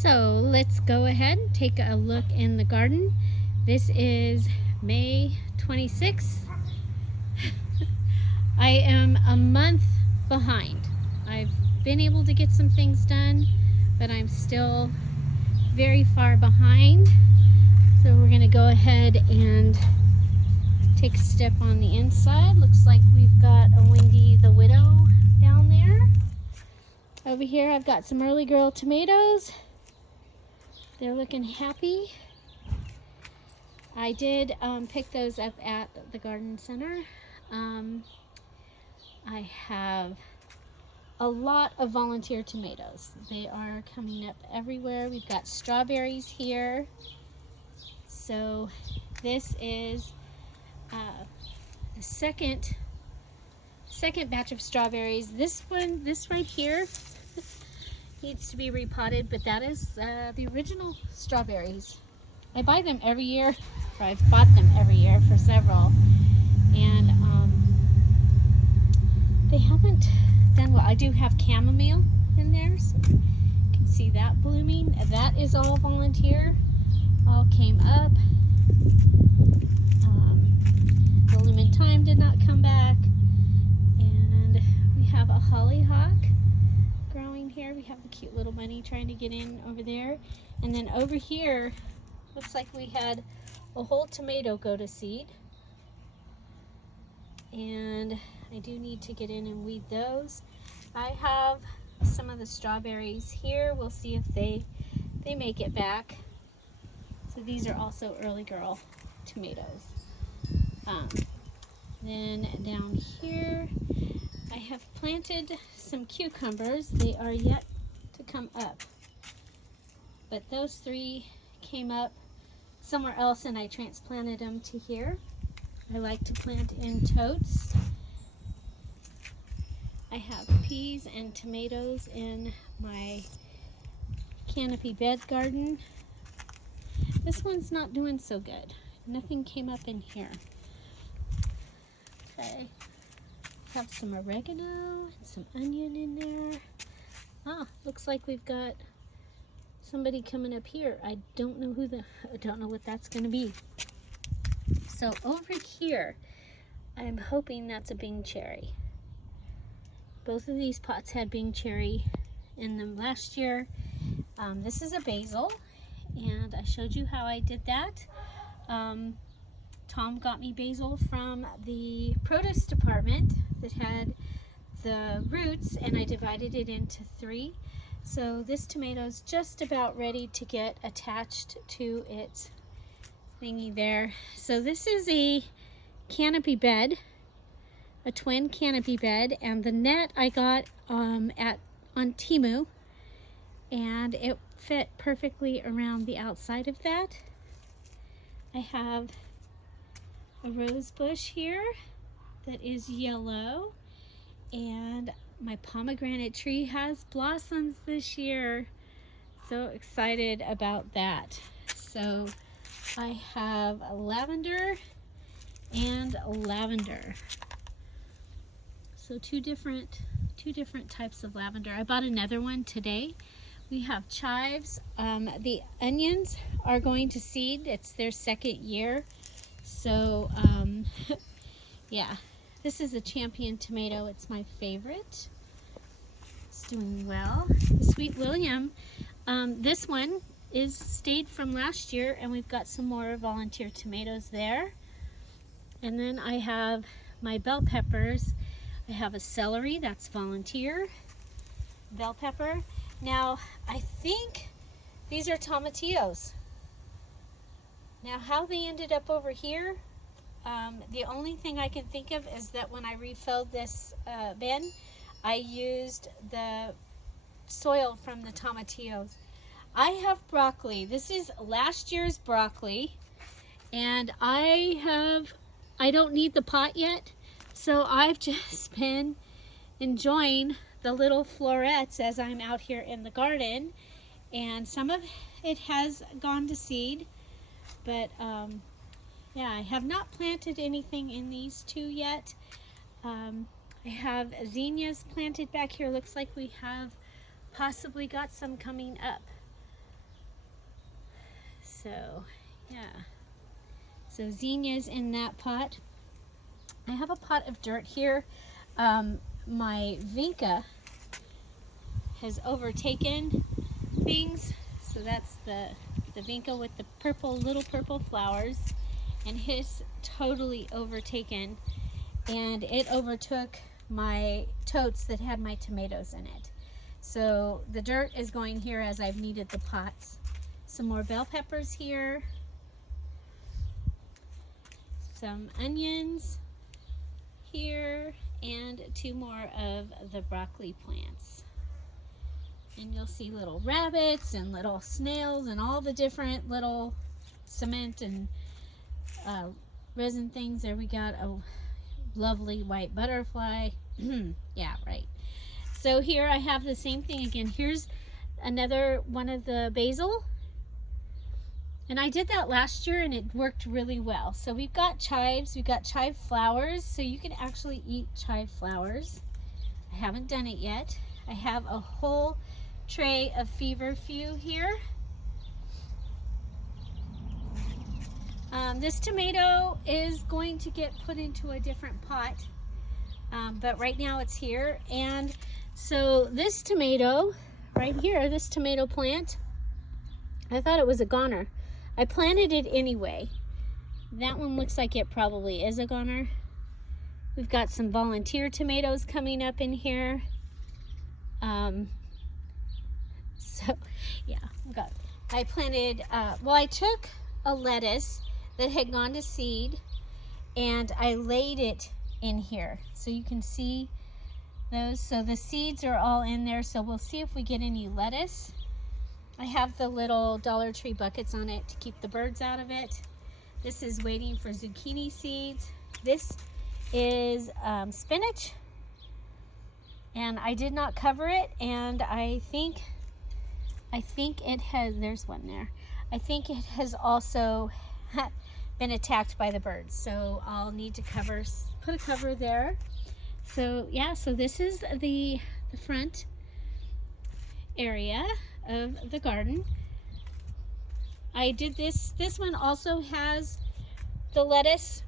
So let's go ahead and take a look in the garden. This is May 26th. I am a month behind. I've been able to get some things done, but I'm still very far behind. So we're going to go ahead and take a step on the inside. Looks like we've got a Wendy the Widow down there. Over here I've got some early girl tomatoes. They're looking happy. I did pick those up at the garden center. I have a lot of volunteer tomatoes. They are coming up everywhere. We've got strawberries here. So this is the second batch of strawberries. This right here needs to be repotted, but that is the original strawberries. I buy them every year, or I've bought them every year for several, and they haven't done well. I do have chamomile in there, so you can see that blooming. That is all volunteer, all came up. The lemon thyme did not come back, and we have a hollyhock growing here. We have the cute little bunny trying to get in over there, and then over here looks like we had a whole tomato go to seed, and I do need to get in and weed those. I have some of the strawberries here. We'll see if they make it back. So these are also early girl tomatoes. Then down here I have planted some cucumbers. They are yet to come up, but those three came up somewhere else and I transplanted them to here. I like to plant in totes. I have peas and tomatoes in my canopy bed garden. This one's not doing so good. Nothing came up in here. Okay, have some oregano and some onion in there. Looks like we've got somebody coming up here. I don't know what that's going to be. So over here, I'm hoping that's a Bing cherry. Both of these pots had Bing cherry in them last year. This is a basil, and I showed you how I did that. Tom got me basil from the produce department that had the roots, and I divided it into 3. So this tomato is just about ready to get attached to its thingy there. So this is a canopy bed, a twin canopy bed, and the net I got on Temu, and it fit perfectly around the outside of that. I have a rose bush here that is yellow, and my pomegranate tree has blossoms this year. So excited about that. So I have a lavender and a lavender. So two different types of lavender. I bought another one today. We have chives. The onions are going to seed. It's their second year. So yeah, this is a champion tomato. It's my favorite. It's doing well. The Sweet William, this one is stayed from last year, and we've got some more volunteer tomatoes there. And then I have my bell peppers. I have a celery, that's volunteer. Bell pepper. Now, I think these are tomatillos. Now, how they ended up over here, the only thing I can think of is that when I refilled this bin, I used the soil from the tomatillos. I have broccoli. This is last year's broccoli, and I don't need the pot yet, so I've just been enjoying the little florets as I'm out here in the garden, and some of it has gone to seed, but yeah, I have not planted anything in these 2 yet. I have zinnias planted back here. Looks like we have possibly got some coming up. So, yeah. So zinnias in that pot. I have a pot of dirt here. My vinca has overtaken things. So that's the vinca with the little purple flowers. And his totally overtaken. And it overtook my totes that had my tomatoes in it. So the dirt is going here as I've needed the pots. Some more bell peppers here. Some onions here, and 2 more of the broccoli plants. And you'll see little rabbits and little snails and all the different little cement and resin things. There we got a lovely white butterfly. Yeah, right. So here I have the same thing again. Here's another one of the basil. And I did that last year and it worked really well. So we've got chives, we've got chive flowers, so you can actually eat chive flowers. I haven't done it yet. I have a whole tray of feverfew here. This tomato is going to get put into a different pot, but right now it's here. And so this tomato right here, this tomato plant, I thought it was a goner. I planted it anyway. That one looks like it probably is a goner. We've got some volunteer tomatoes coming up in here. So yeah, I planted, well, I took a lettuce that had gone to seed and I laid it in here. So you can see those. So the seeds are all in there. So we'll see if we get any lettuce. I have the little Dollar Tree buckets on it to keep the birds out of it. This is waiting for zucchini seeds. This is spinach, and I did not cover it, and I think it has, there's one there. I think it has also been attacked by the birds, so I'll need to put a cover there. So yeah, so this is the front area of the garden. I did this one also has the lettuce,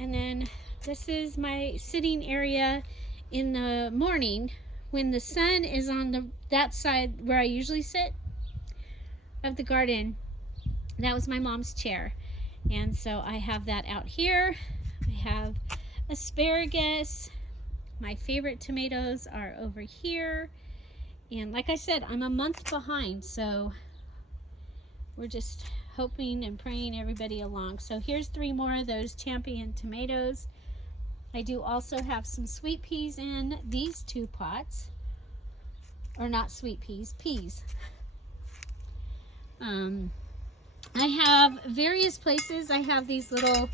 and then this is my sitting area in the morning when the sun is on that side where I usually sit of the garden. That was my mom's chair, and so I have that out here. I have asparagus. My favorite tomatoes are over here. And like I said, I'm a month behind, so we're just hoping and praying everybody along. So here's 3 more of those champion tomatoes. I do also have some sweet peas in these 2 pots. Or not sweet peas, peas. I have various places. I have these little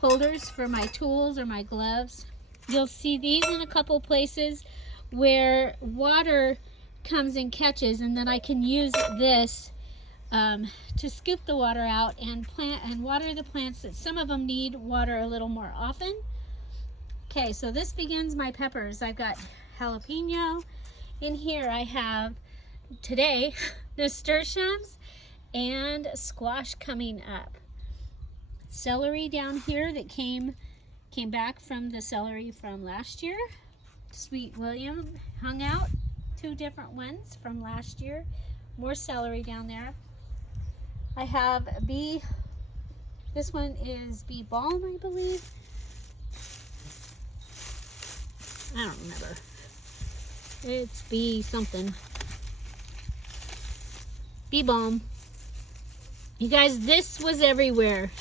holders for my tools or my gloves. You'll see these in a couple places where water comes and catches, and then I can use this to scoop the water out and water the plants that some of them need water a little more often. Okay, so this begins my peppers. I've got jalapeno. In here I have today nasturtiums and squash coming up. Celery down here that came back from the celery from last year. Sweet William hung out, 2 different ones from last year. More celery down there. I have this one is bee balm, I believe. I don't remember. It's bee something. Bee balm. You guys, this was everywhere.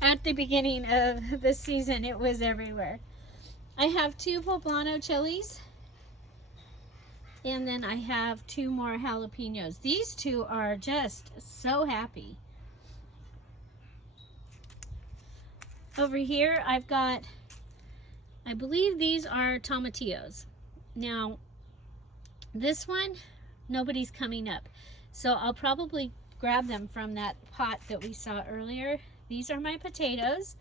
At the beginning of the season, it was everywhere. I have 2 poblano chilies, and then I have 2 more jalapenos. These 2 are just so happy. Over here, I've got, I believe these are tomatillos. Now, this one, nobody's coming up, so I'll probably grab them from that pot that we saw earlier. These are my potatoes.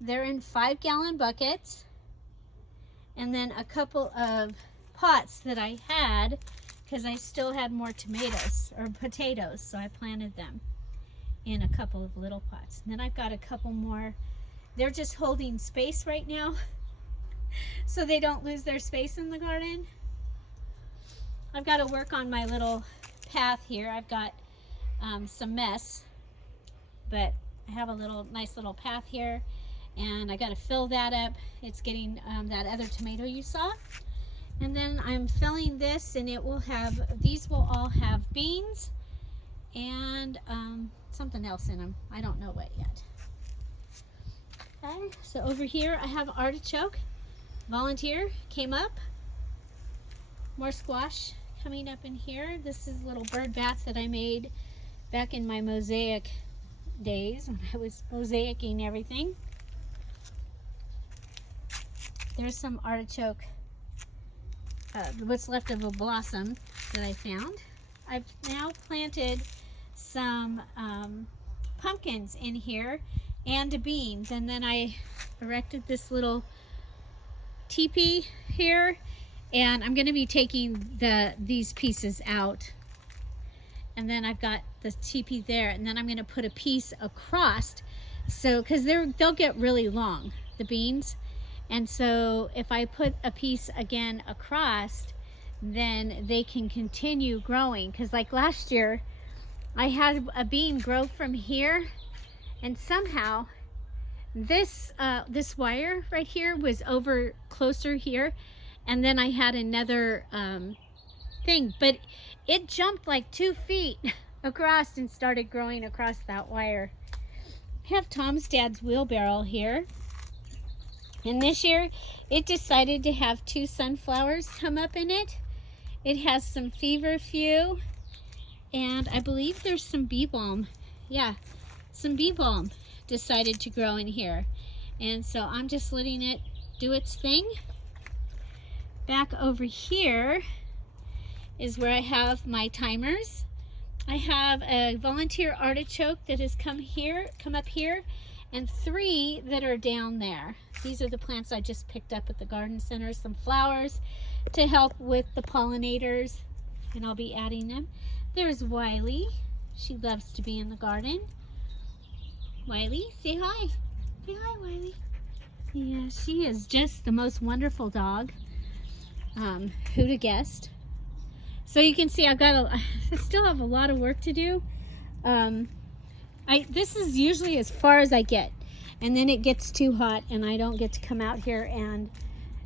They're in 5-gallon buckets. And then a couple of pots that I had, because I still had more tomatoes or potatoes, so I planted them in a couple of little pots. And then I've got a couple more. They're just holding space right now so they don't lose their space in the garden. I've got to work on my little path here. I've got some mess, but I have a nice little path here, and I got to fill that up. It's getting that other tomato you saw. And then I'm filling this, and these will all have beans and something else in them. I don't know what yet. Okay, so over here I have artichoke. Volunteer came up. More squash coming up in here. This is a little bird bath that I made back in my mosaic days when I was mosaicing everything. There's some artichoke, what's left of a blossom that I found. I've now planted some pumpkins in here and beans, and then I erected this little teepee here, and I'm going to be taking these pieces out, and then I've got the teepee there, and then I'm going to put a piece across, so because they'll get really long, the beans, and so if I put a piece again across, then they can continue growing. Because like last year I had a bean grow from here, and somehow this wire right here was over closer here, and then I had another thing, but it jumped like 2 feet across and started growing across that wire. I have Tom's dad's wheelbarrow here, and this year it decided to have 2 sunflowers come up in it. It has some feverfew, and I believe there's some bee balm. Yeah, some bee balm decided to grow in here, and so I'm just letting it do its thing. Back over here is where I have my timers. I have a volunteer artichoke that has come up here, and 3 that are down there. These are the plants I just picked up at the garden center, some flowers to help with the pollinators, and I'll be adding them. There's Wiley. She loves to be in the garden. Wiley, say hi. Say hi, Wiley. Yeah, she is just the most wonderful dog. Who'd have guessed? So you can see I still have a lot of work to do. This is usually as far as I get, and then it gets too hot and I don't get to come out here and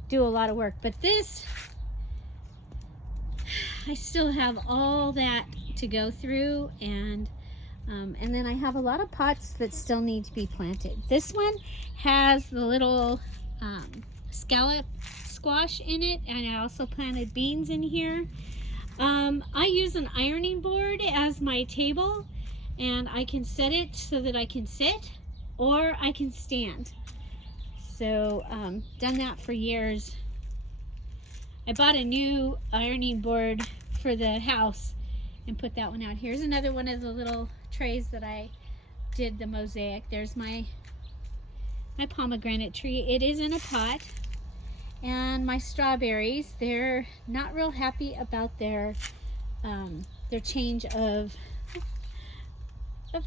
do a lot of work. But this, I still have all that to go through, and then I have a lot of pots that still need to be planted. This one has the little scallop squash in it, and I also planted beans in here. I use an ironing board as my table, and I can set it so that I can sit or I can stand. So done that for years. I bought a new ironing board for the house and put that one out. Here's another one of the little trays that I did the mosaic. There's my pomegranate tree. It is in a pot. And my strawberries, they're not real happy about their change of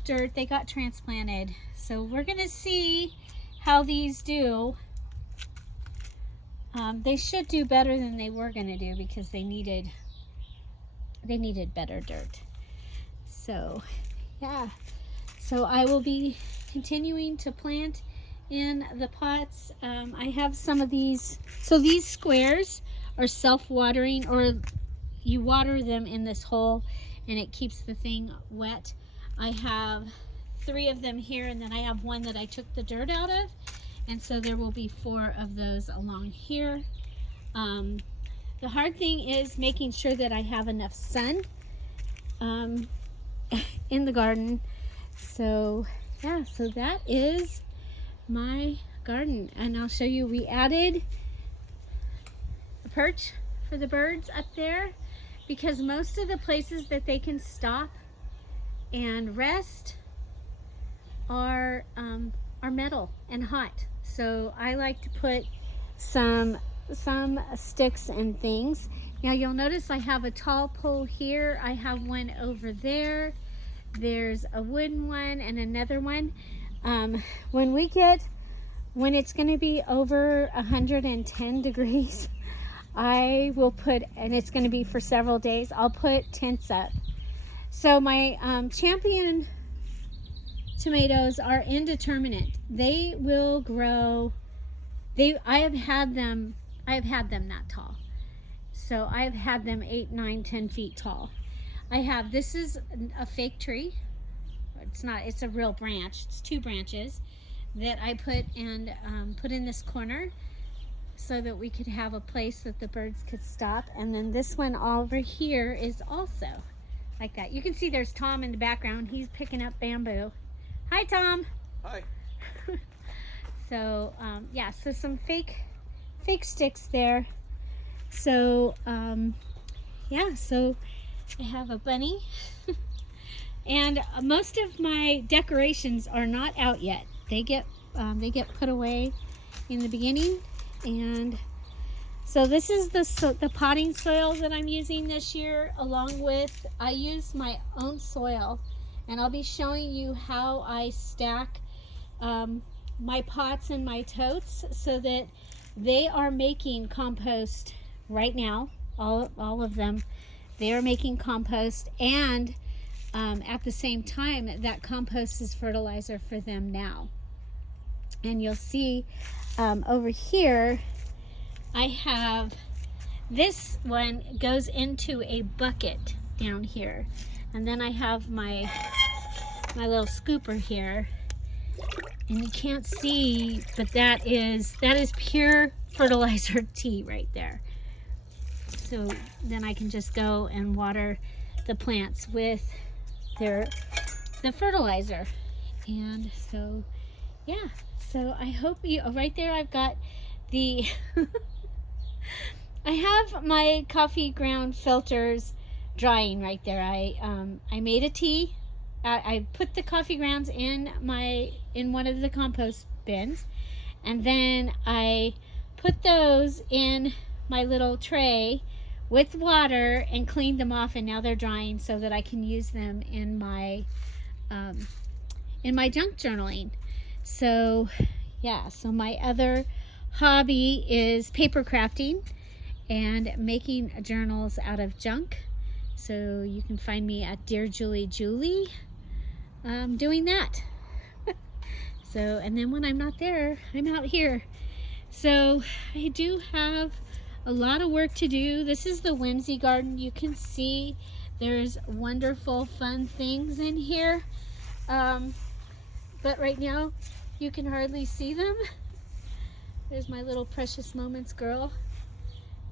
dirt. They got transplanted, so we're gonna see how these do. They should do better than they were gonna do, because they needed better dirt. So yeah, so I will be continuing to plant in the pots. I have some of these. So these squares are self-watering, or you water them in this hole and it keeps the thing wet. I have 3 of them here, and then I have one that I took the dirt out of, and so there will be 4 of those along here. The hard thing is making sure that I have enough sun in the garden. So yeah, so that is my garden, and I'll show you. We added a perch for the birds up there, because most of the places that they can stop and rest are metal and hot. So I like to put some sticks and things, Now you'll notice I have a tall pole here. I have one over there. There's a wooden one and another one. When it's going to be over 110 degrees, I will put, and it's going to be for several days, I'll put tents up. So my champion tomatoes are indeterminate. They will grow. I have had them that tall. So I've had them 8, 9, 10 feet tall. This is a fake tree. It's not, it's a real branch. It's 2 branches that I put in this corner so that we could have a place that the birds could stop. And then this one over here is also like that. You can see there's Tom in the background. He's picking up bamboo. Hi, Tom. Hi. So yeah, so some fake sticks there. So yeah, so I have a bunny. And most of my decorations are not out yet. They get put away in the beginning. And so this is the potting soil that I'm using this year, along with, I use my own soil, and I'll be showing you how I stack my pots and my totes so that they are making compost right now. All of them, they are making compost, and at the same time that compost is fertilizer for them now. And you'll see over here I have, this one goes into a bucket down here, and then I have my little scooper here, and you can't see, but that is pure fertilizer tea right there. So then I can just go and water the plants with the fertilizer. And so yeah, so I hope you, right there I've got the I have my coffee ground filters drying right there. I made a tea. I put the coffee grounds in one of the compost bins, and then I put those in my little tray with water and cleaned them off, and now they're drying so that I can use them in my junk journaling. So yeah, so my other hobby is paper crafting and making journals out of junk. So you can find me at Dear Julie Julie doing that. So, and then when I'm not there, I'm out here. So I do have a lot of work to do. This is the whimsy garden. You can see there's wonderful fun things in here, but right now you can hardly see them. There's my little Precious Moments girl,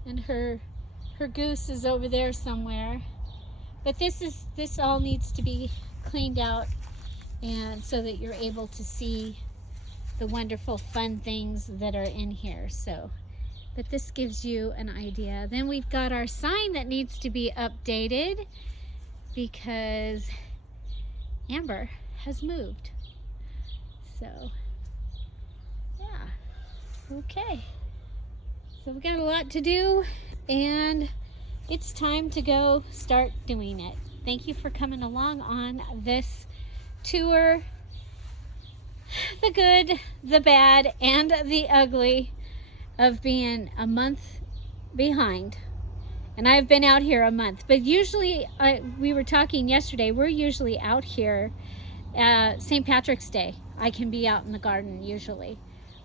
and her goose is over there somewhere. But this all needs to be cleaned out, and so that you're able to see the wonderful fun things that are in here. So, but this gives you an idea. Then we've got our sign that needs to be updated because Amber has moved. So yeah, okay. So we got a lot to do, and it's time to go start doing it. Thank you for coming along on this tour. The good, the bad, and the ugly of being a month behind. And I've been out here a month, but usually we were talking yesterday, we're usually out here St. Patrick's Day. I can be out in the garden usually,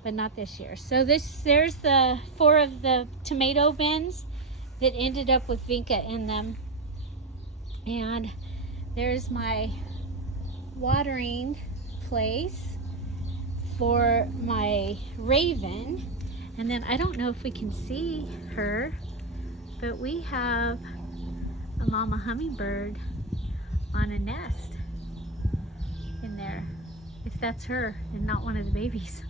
but not this year. So there's the 4 of the tomato bins that ended up with vinca in them. And there's my watering place for my raven. And then I don't know if we can see her, but we have a mama hummingbird on a nest in there, if that's her and not one of the babies.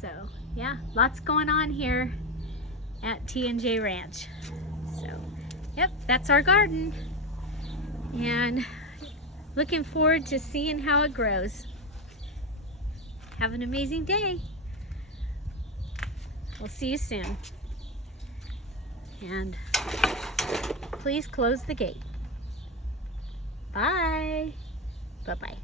So yeah, lots going on here at T&JRanch. So yep, that's our garden, and looking forward to seeing how it grows. Have an amazing day. We'll see you soon. And please close the gate. Bye. Bye-bye.